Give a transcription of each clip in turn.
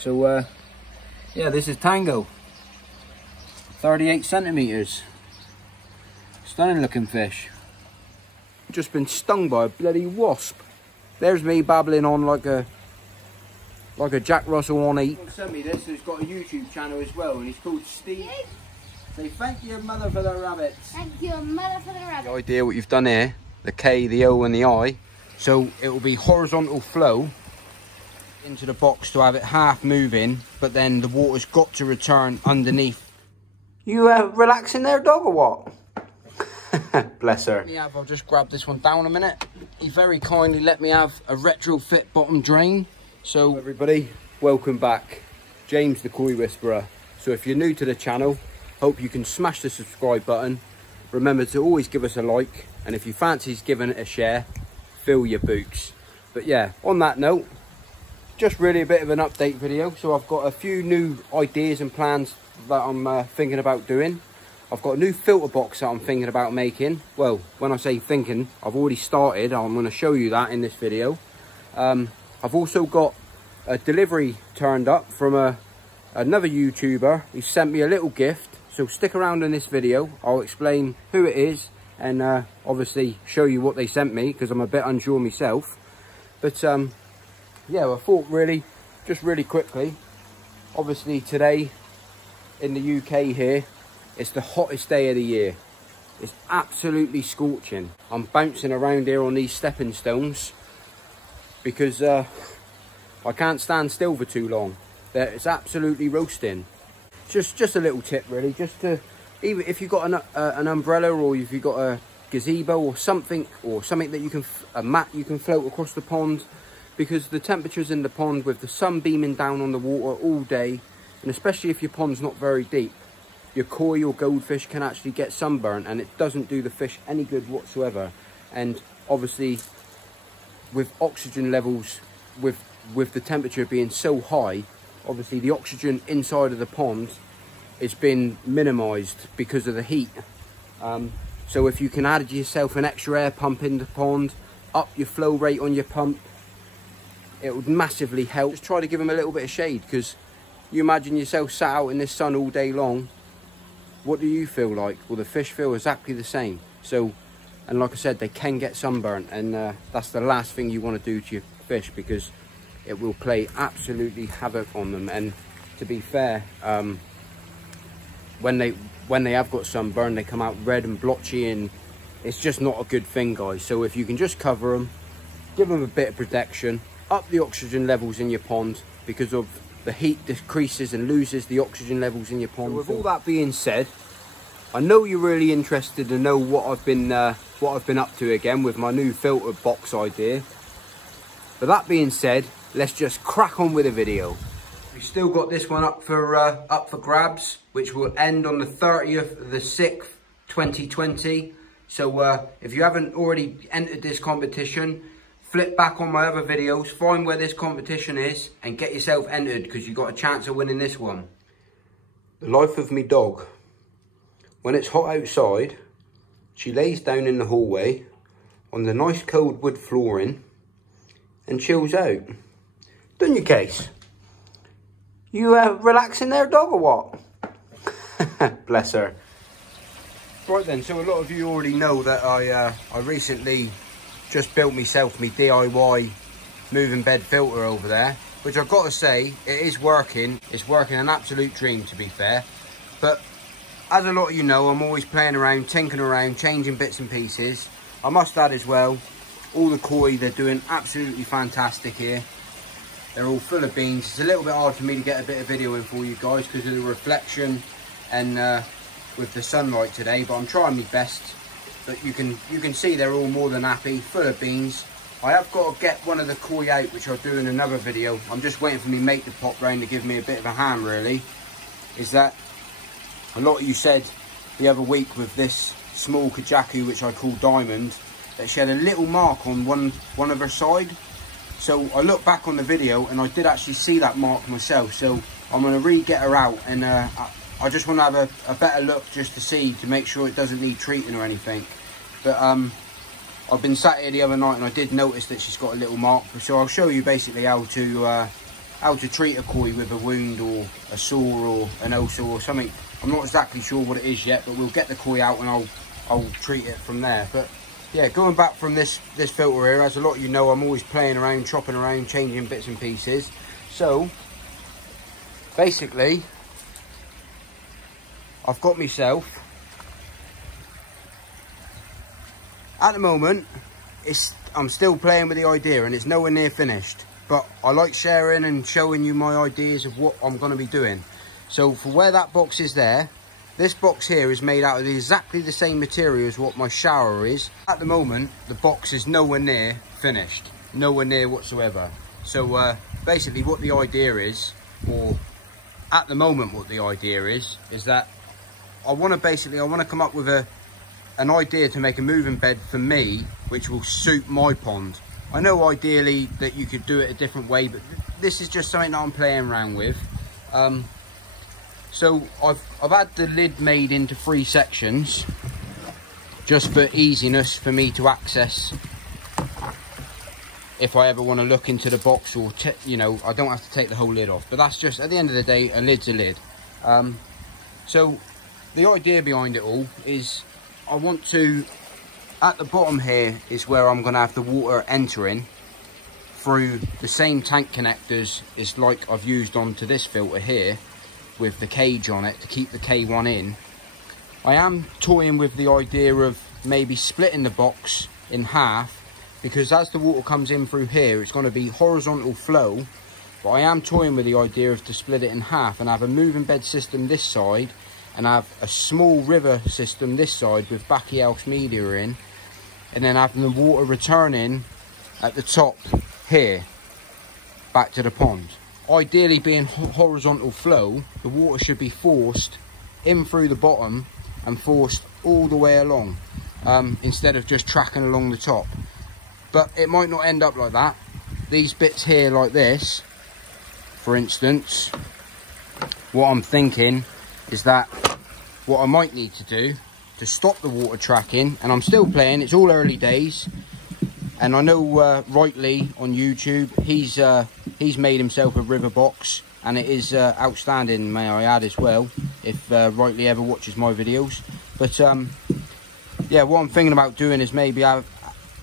So yeah, this is Tango, 38 centimeters. Stunning looking fish. Just been stung by a bloody wasp. There's me babbling on like a Jack Russell on 8. He sent me this, he's got a YouTube channel as well, and he's called Steve. Say thank you, mother, for the rabbits. Thank you, mother, for the rabbits. The idea what you've done here, the K, the O and the I, so it will be horizontal flow into the box to have it half moving, but then the water's got to return underneath. You relaxing there, dog, or what? Bless her. I'll just grab this one down a minute. He very kindly let me have a retrofit bottom drain. So everybody, welcome back. James the Koi Whisperer. So if you're new to the channel, hope you can smash the subscribe button. Remember to always give us a like, and if you fancy giving it a share, fill your boots. But yeah, on that note, just really a bit of an update video. So I've got a few new ideas and plans that I'm thinking about doing. I've got a new filter box that I'm thinking about making. Well, when I say thinking, I've already started. I'm going to show you that in this video. I've also got a delivery turned up from another YouTuber. He sent me a little gift. So stick around in this video. I'll explain who it is and obviously show you what they sent me, because I'm a bit unsure myself. But yeah, I thought just really quickly, obviously today in the UK here, it's the hottest day of the year. It's absolutely scorching. I'm bouncing around here on these stepping stones because I can't stand still for too long. It's absolutely roasting. Just a little tip really, just to, even if you've got an umbrella, or if you've got a gazebo or something that you can, a mat you can float across the pond, because the temperatures in the pond with the sun beaming down on the water all day, and especially if your pond's not very deep, your koi or goldfish can actually get sunburnt, and it doesn't do the fish any good whatsoever. And obviously with oxygen levels, with the temperature being so high, obviously the oxygen inside of the pond is been minimized because of the heat. So if you can add yourself an extra air pump in the pond, up your flow rate on your pump, it would massively help. Just try to give them a little bit of shade, because you imagine yourself sat out in this sun all day long. What do you feel like? Well, the fish feel exactly the same. So, and like I said, they can get sunburnt, and that's the last thing you want to do to your fish, because it will play absolutely havoc on them. And to be fair, when they have got sunburn, they come out red and blotchy, and it's just not a good thing, guys. So if you can just cover them, give them a bit of protection, up the oxygen levels in your pond, because of the heat decreases and loses the oxygen levels in your pond. So with all that being said, I know you're really interested to know what I've been up to again with my new filter box idea. But that being said, let's just crack on with the video. We've still got this one up for grabs, which will end on the 30th of the 6th, 2020. So if you haven't already entered this competition, flip back on my other videos, find where this competition is, and get yourself entered, because you've got a chance of winning this one. The life of me dog. When it's hot outside, she lays down in the hallway on the nice cold wood flooring and chills out. Doesn't you, Case? You relaxing there, dog, or what? Bless her. Right then, so a lot of you already know that I recently just built myself my DIY moving bed filter over there, which I've got to say, it is working. It's working an absolute dream, to be fair. But as a lot of you know, I'm always playing around, tinkering around, changing bits and pieces. I must add as well, all the koi, they're doing absolutely fantastic here. They're all full of beans. It's a little bit hard for me to get a bit of video in for you guys because of the reflection and with the sunlight today, but I'm trying my best. But you can see they're all more than happy, full of beans. I have got to get one of the koi out, which I'll do in another video. I'm just waiting for me mate to pop round to give me a bit of a hand, really. Is that a lot of you said the other week with this small kajaku, which I call Diamond, that she had a little mark on one of her side. So I looked back on the video and I did actually see that mark myself. So I'm going to re-get her out, and I just want to have a better look just to see, to make sure it doesn't need treating or anything. But I've been sat here the other night and I did notice that she's got a little mark. So I'll show you basically how how to treat a koi with a wound or a sore or an ulcer or something. I'm not exactly sure what it is yet, but we'll get the koi out and I'll treat it from there. But yeah, going back from this filter here, as a lot of you know, I'm always playing around, chopping around, changing bits and pieces. So basically, I've got myself, at the moment, I'm still playing with the idea and it's nowhere near finished. But I like sharing and showing you my ideas of what I'm going to be doing. So for where that box is there, this box here is made out of exactly the same material as what my shower is. At the moment, the box is nowhere near finished. Nowhere near whatsoever. So basically what the idea is, or at the moment what the idea is that I want to come up with an idea to make a moving bed for me, which will suit my pond. I know ideally that you could do it a different way, but this is just something that I'm playing around with. So I've had the lid made into 3 sections, just for easiness for me to access if I ever want to look into the box, or you know, I don't have to take the whole lid off. But that's just, at the end of the day, a lid's a lid. So the idea behind it all is I want to, at the bottom here is where I'm going to have the water entering through the same tank connectors as like I've used onto this filter here, with the cage on it to keep the K1 in. I am toying with the idea of maybe splitting the box in half, because as the water comes in through here, it's going to be horizontal flow. But I am toying with the idea of to split it in half and have a moving bed system this side and have a small river system this side with Bacchiales media in, and then having the water returning at the top here back to the pond. Ideally, being horizontal flow, the water should be forced in through the bottom and forced all the way along, instead of just tracking along the top. But it might not end up like that. These bits here like this, for instance, what I'm thinking is that what I might need to do to stop the water tracking, and I'm still playing, it's all early days, and I know Rightly on YouTube, he's made himself a river box, and it is outstanding, may I add as well, if Rightly ever watches my videos. But yeah, what I'm thinking about doing is maybe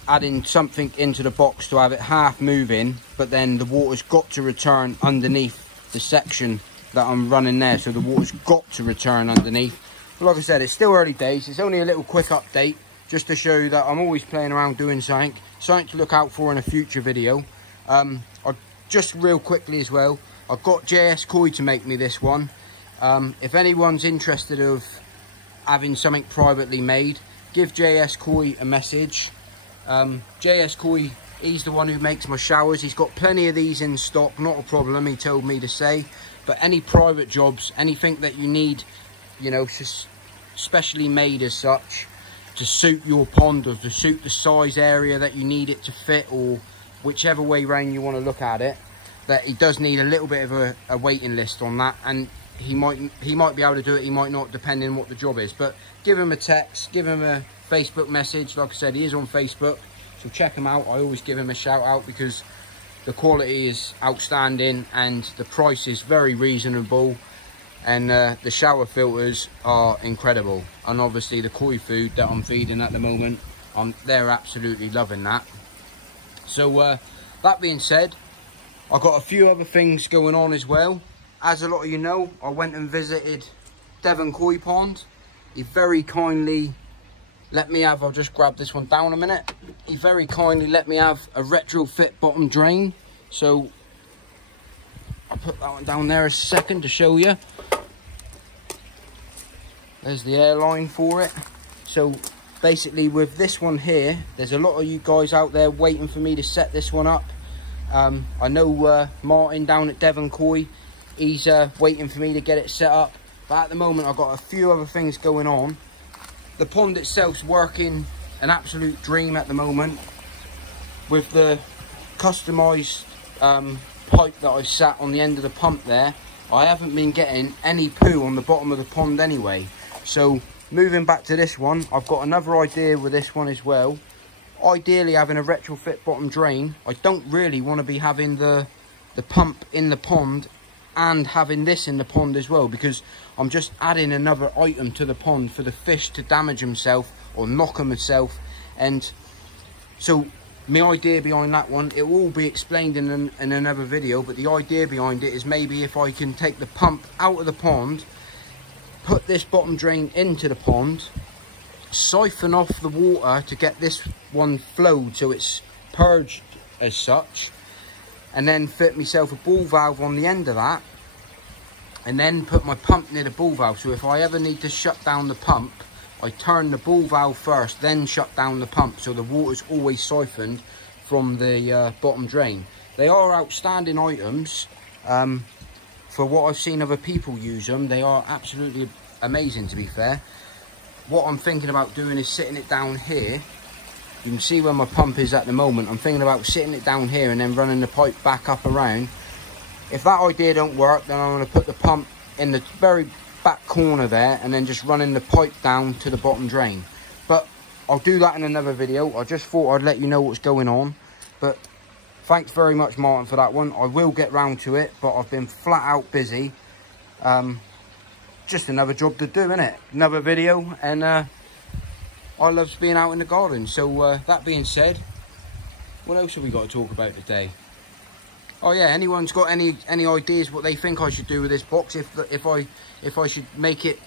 adding something into the box to have it half moving, but then the water's got to return underneath the section that I'm running there, so the water's got to return underneath. But like I said, it's still early days. It's only a little quick update just to show you that I'm always playing around doing something to look out for in a future video. Just real quickly as well, I've got JS Koi to make me this one. If anyone's interested of having something privately made, give JS Koi a message. JS Koi, he's the one who makes my showers. He's got plenty of these in stock, not a problem, he told me to say. But any private jobs, anything that you need, you know, just specially made as such to suit your pond, or to suit the size area that you need it to fit, or whichever way round you want to look at it, that he does need a little bit of a waiting list on that, and he might be able to do it, he might not, depending on what the job is. But give him a text, give him a Facebook message. Like I said, he is on Facebook, so check him out. I always give him a shout out because the quality is outstanding and the price is very reasonable, and the shower filters are incredible, and obviously the koi food that I'm feeding at the moment, they're absolutely loving that. So that being said, I've got a few other things going on as well. As a lot of you know, I went and visited Devon Koi Pond. He very kindly let me have, I'll just grab this one down a minute. He very kindly let me have a retrofit bottom drain. So I'll put that one down there a second to show you. There's the airline for it. So basically with this one here, there's a lot of you guys out there waiting for me to set this one up. I know Martin down at Devon Koi, he's waiting for me to get it set up. But at the moment I've got a few other things going on. The pond itself's working an absolute dream at the moment. With the customised pipe that I've sat on the end of the pump there, I haven't been getting any poo on the bottom of the pond anyway. So moving back to this one, I've got another idea with this one as well. Ideally having a retrofit bottom drain. I don't really want to be having the the pump in the pond and having this in the pond as well, because I'm just adding another item to the pond for the fish to damage himself or knock himself. And so my idea behind that one, it will be explained in another video, but the idea behind it is maybe if I can take the pump out of the pond, put this bottom drain into the pond, siphon off the water to get this one flowed so it's purged as such, and then fit myself a ball valve on the end of that, and then put my pump near the ball valve, so if I ever need to shut down the pump, I turn the ball valve first, then shut down the pump, so the water's always siphoned from the bottom drain. They are outstanding items. For what I've seen other people use them, they are absolutely amazing, to be fair. What I'm thinking about doing is sitting it down here. You can see where my pump is at the moment. I'm thinking about sitting it down here and then running the pipe back up around. If that idea don't work, then I'm going to put the pump in the very back corner there and then just running the pipe down to the bottom drain. But I'll do that in another video. I just thought I'd let you know what's going on. But thanks very much, Martin, for that one. I will get round to it, but I've been flat out busy. Just another job to do, innit? Another video, and I love being out in the garden. So that being said, what else have we got to talk about today? Oh yeah, anyone's got any ideas what they think I should do with this box? If I should make it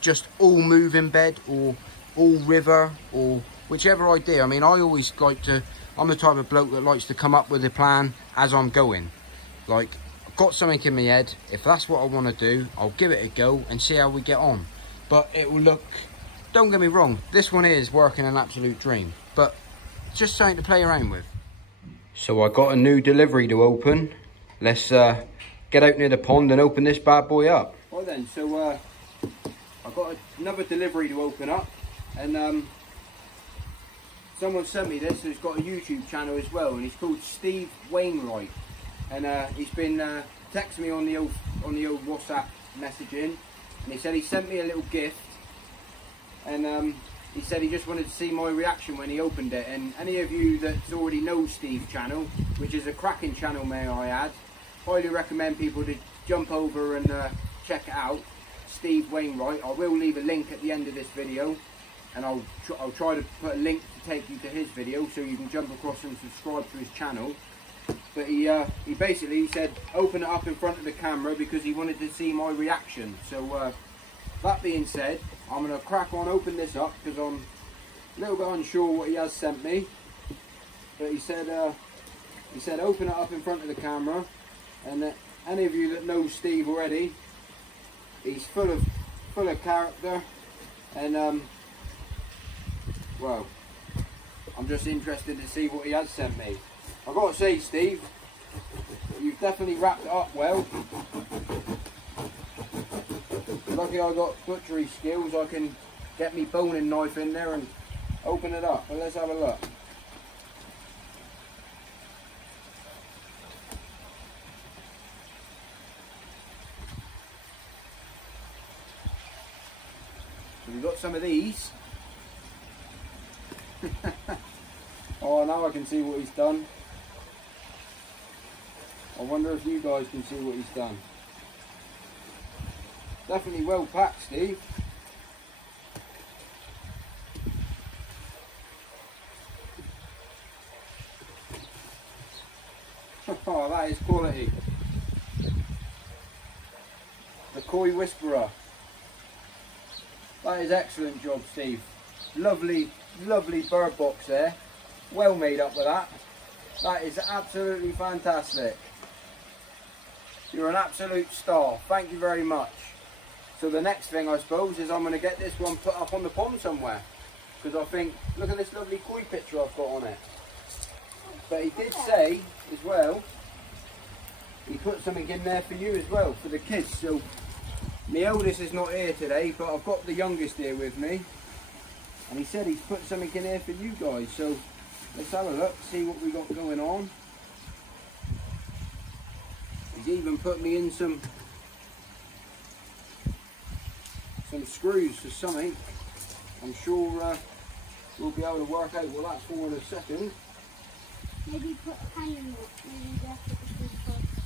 just all moving bed or all river or whichever idea. I mean, I always like to. I'm the type of bloke that likes to come up with a plan as I'm going. Like, I've got something in my head. If that's what I want to do, I'll give it a go and see how we get on. But it will look. Don't get me wrong. This one is working an absolute dream. But it's just something to play around with. So I got a new delivery to open. Let's get out near the pond and open this bad boy up. Right then, so I've got another delivery to open up, and someone sent me this who's got a YouTube channel as well, and he's called Steve Wainwright, and he's been texting me on the old WhatsApp messaging, and he said he sent me a little gift, and he said he just wanted to see my reaction when he opened it. And any of you that already know Steve's channel, which is a cracking channel, may I add, highly recommend people to jump over and check it out. Steve Wainwright. I will leave a link at the end of this video, and I'll try to put a link to take you to his video so you can jump across and subscribe to his channel. But he basically said open it up in front of the camera because he wanted to see my reaction. So that being said, I'm going to crack on, open this up, because I'm a little bit unsure what he has sent me. But he said open it up in front of the camera, and any of you that know Steve already, he's full of character, and well, I'm just interested to see what he has sent me. I've got to say, Steve, you've definitely wrapped it up well. Lucky I got butchery skills, I can get me boning knife in there and open it up. Well, let's have a look. So we've got some of these. Oh, now I can see what he's done. I wonder if you guys can see what he's done. Definitely well packed, Steve. Oh, that is quality. The Koi Whisperer. That is excellent job, Steve. Lovely, lovely bird box there. Well made up with that. That is absolutely fantastic. You're an absolute star. Thank you very much. So the next thing, I suppose, is I'm going to get this one put up on the pond somewhere. Because I think, look at this lovely koi picture I've got on it. But he did say, as well, he put something in there for you as well, for the kids. So, my eldest is not here today, but I've got the youngest here with me. And he said he's put something in here for you guys. So, let's have a look, see what we got going on. He's even put me in some screws for something. I'm sure we'll be able to work out what that's for in a second. Maybe put a pan in it. Maybe that's what the screws for.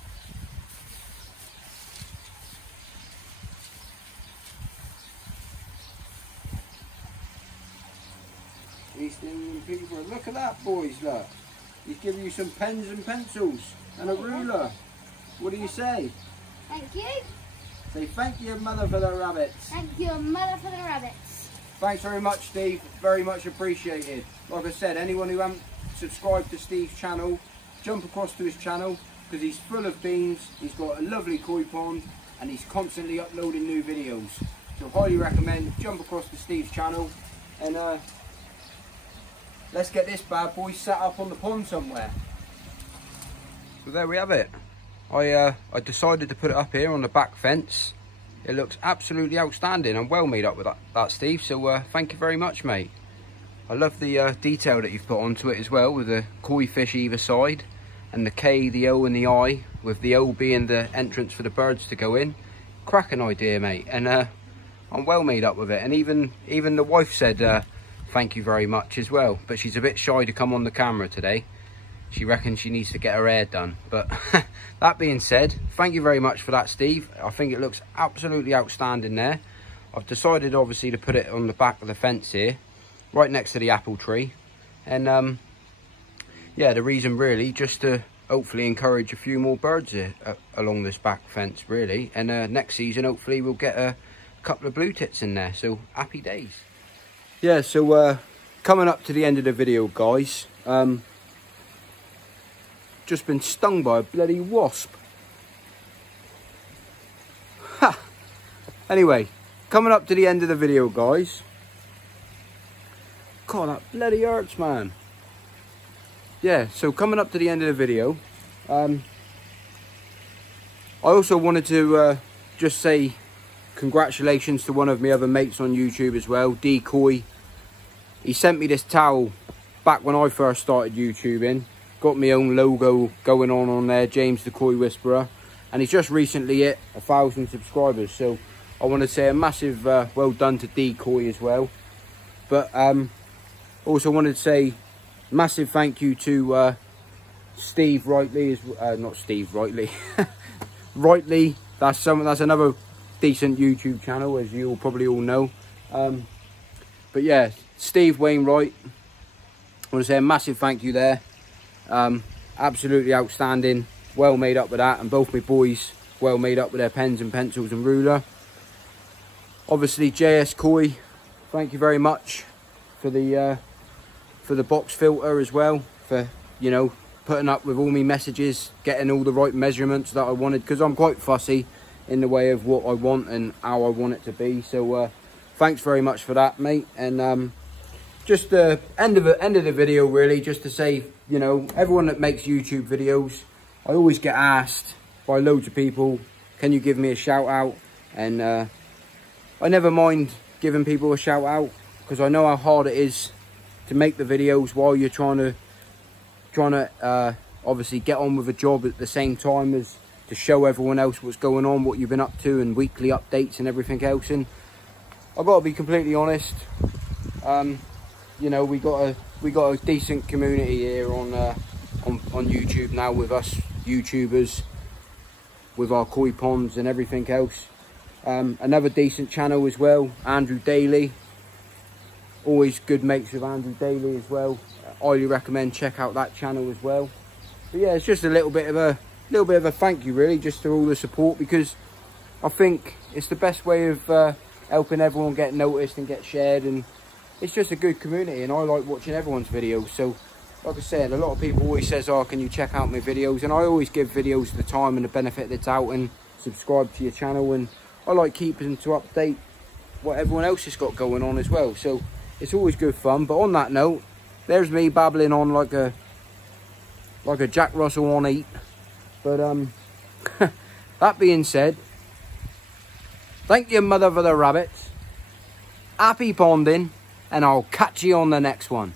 East England people. Look at that, boys, look. He's giving you some pens and pencils and a ruler. What do you say? Thank you. Say thank you, mother, for the rabbits. Thank you, mother, for the rabbits. Thanks very much, Steve. Very much appreciated. Like I said, anyone who hasn't subscribed to Steve's channel, jump across to his channel because he's full of beans. He's got a lovely koi pond and he's constantly uploading new videos. So highly recommend jump across to Steve's channel and let's get this bad boy set up on the pond somewhere. So there we have it. I decided to put it up here on the back fence. It looks absolutely outstanding and well made up with that Steve. So thank you very much, mate. I love the detail that you've put onto it as well, with the koi fish either side and the K, the O and the I, with the O being the entrance for the birds to go in. Cracking idea, mate. And I'm well made up with it. And even the wife said thank you very much as well, but she's a bit shy to come on the camera today. She reckons she needs to get her hair done. But that being said, thank you very much for that, Steve. I think it looks absolutely outstanding there. I've decided obviously to put it on the back of the fence here, right next to the apple tree. And yeah, the reason really just to hopefully encourage a few more birds here, along this back fence really. And next season hopefully we'll get a couple of blue tits in there, so happy days. Yeah, so coming up to the end of the video, guys. Just been stung by a bloody wasp. Ha! Anyway, coming up to the end of the video, guys. God, that bloody hurts, man. Yeah, so coming up to the end of the video, I also wanted to just say congratulations to one of my other mates on YouTube as well, Decoy. He sent me this towel back when I first started YouTubing. Got my own logo going on there, James the Koi Whisperer, and he's just recently hit 1,000 subscribers. So I want to say a massive well done to Decoy as well. But also wanted to say massive thank you to Steve Rightly, not Steve Rightly, Rightly. That's another decent YouTube channel, as you probably all know. But yeah, Steve Wainwright, I want to say a massive thank you there. Absolutely outstanding, well made up with that, and both my boys well made up with their pens and pencils and ruler. Obviously JS Koi, thank you very much for the box filter as well, for, you know, putting up with all my messages, getting all the right measurements that I wanted, because I'm quite fussy in the way of what I want and how I want it to be. So thanks very much for that, mate. And just the end of the video really, just to say, you know, everyone that makes YouTube videos, I always get asked by loads of people, can you give me a shout out? And I never mind giving people a shout out, because I know how hard it is to make the videos while you're trying to obviously get on with a job at the same time as to show everyone else what's going on, what you've been up to, and weekly updates and everything else. And I've got to be completely honest, you know, we got a decent community here on YouTube now, with us YouTubers, with our koi ponds and everything else. Another decent channel as well, Andrew Daly. Always good mates with Andrew Daly as well. Highly recommend check out that channel as well. But yeah, it's just a little bit of a thank you really, just to all the support, because I think it's the best way of helping everyone get noticed and get shared, and it's just a good community, and I like watching everyone's videos. So like I said, a lot of people always says, oh, can you check out my videos? And I always give videos the time and the benefit that's out, and subscribe to your channel, and I like keeping to update what everyone else has got going on as well. So it's always good fun. But on that note, there's me babbling on like a Jack Russell on 8. But that being said, thank you, mother, for the rabbits. Happy ponding, and I'll catch you on the next one.